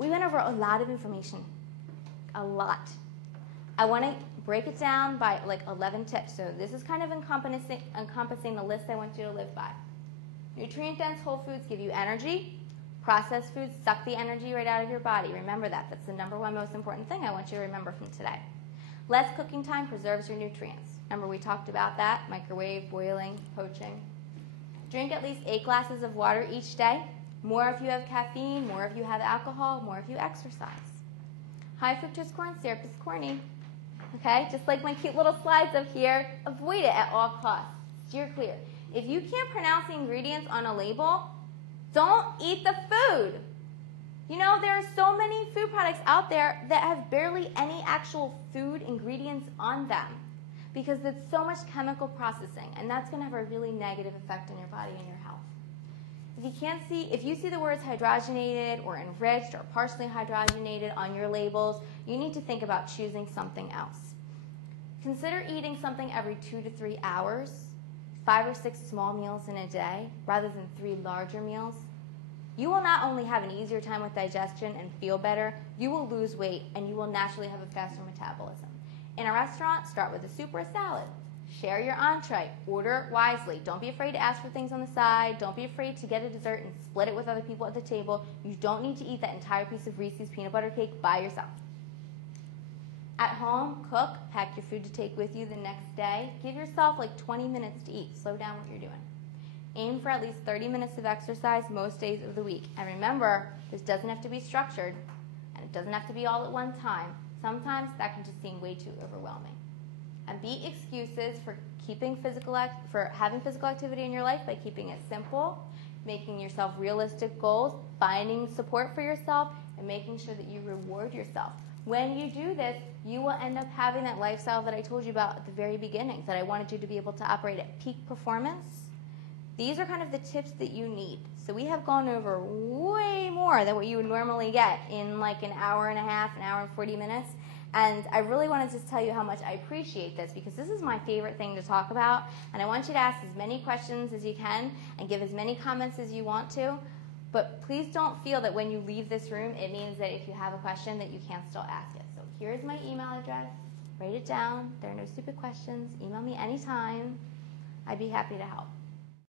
we went over a lot of information, a lot. I want to break it down by like 11 tips. So this is kind of encompassing the list I want you to live by. Nutrient-dense whole foods give you energy. Processed foods suck the energy right out of your body. Remember that. That's the number one most important thing I want you to remember from today. Less cooking time preserves your nutrients. Remember we talked about that, microwave, boiling, poaching. Drink at least 8 glasses of water each day. More if you have caffeine, more if you have alcohol, more if you exercise. High fructose corn syrup is corny. Okay, just like my cute little slides up here, avoid it at all costs. Steer clear. If you can't pronounce the ingredients on a label, don't eat the food. You know, there are so many food products out there that have barely any actual food ingredients on them because it's so much chemical processing, and that's going to have a really negative effect on your body and your health. If you see the words hydrogenated or enriched or partially hydrogenated on your labels, you need to think about choosing something else. Consider eating something every 2 to 3 hours, 5 or 6 small meals in a day, rather than 3 larger meals. You will not only have an easier time with digestion and feel better, you will lose weight and you will naturally have a faster metabolism. In a restaurant, start with a soup or a salad. Share your entree. Order it wisely. Don't be afraid to ask for things on the side. Don't be afraid to get a dessert and split it with other people at the table. You don't need to eat that entire piece of Reese's peanut butter cake by yourself. At home, cook, pack your food to take with you the next day. Give yourself like 20 minutes to eat. Slow down what you're doing. Aim for at least 30 minutes of exercise most days of the week. And remember, this doesn't have to be structured, and it doesn't have to be all at one time. Sometimes that can just seem way too overwhelming. And beat excuses for having physical activity in your life by keeping it simple, making yourself realistic goals, finding support for yourself, and making sure that you reward yourself. When you do this, you will end up having that lifestyle that I told you about at the very beginning, that I wanted you to be able to operate at peak performance. These are kind of the tips that you need. So we have gone over way more than what you would normally get in like an hour and a half, an hour and 40 minutes. And I really want to just tell you how much I appreciate this because this is my favorite thing to talk about. And I want you to ask as many questions as you can and give as many comments as you want to. But please don't feel that when you leave this room, it means that if you have a question that you can't still ask it. So here's my email address. Write it down. There are no stupid questions. Email me anytime. I'd be happy to help.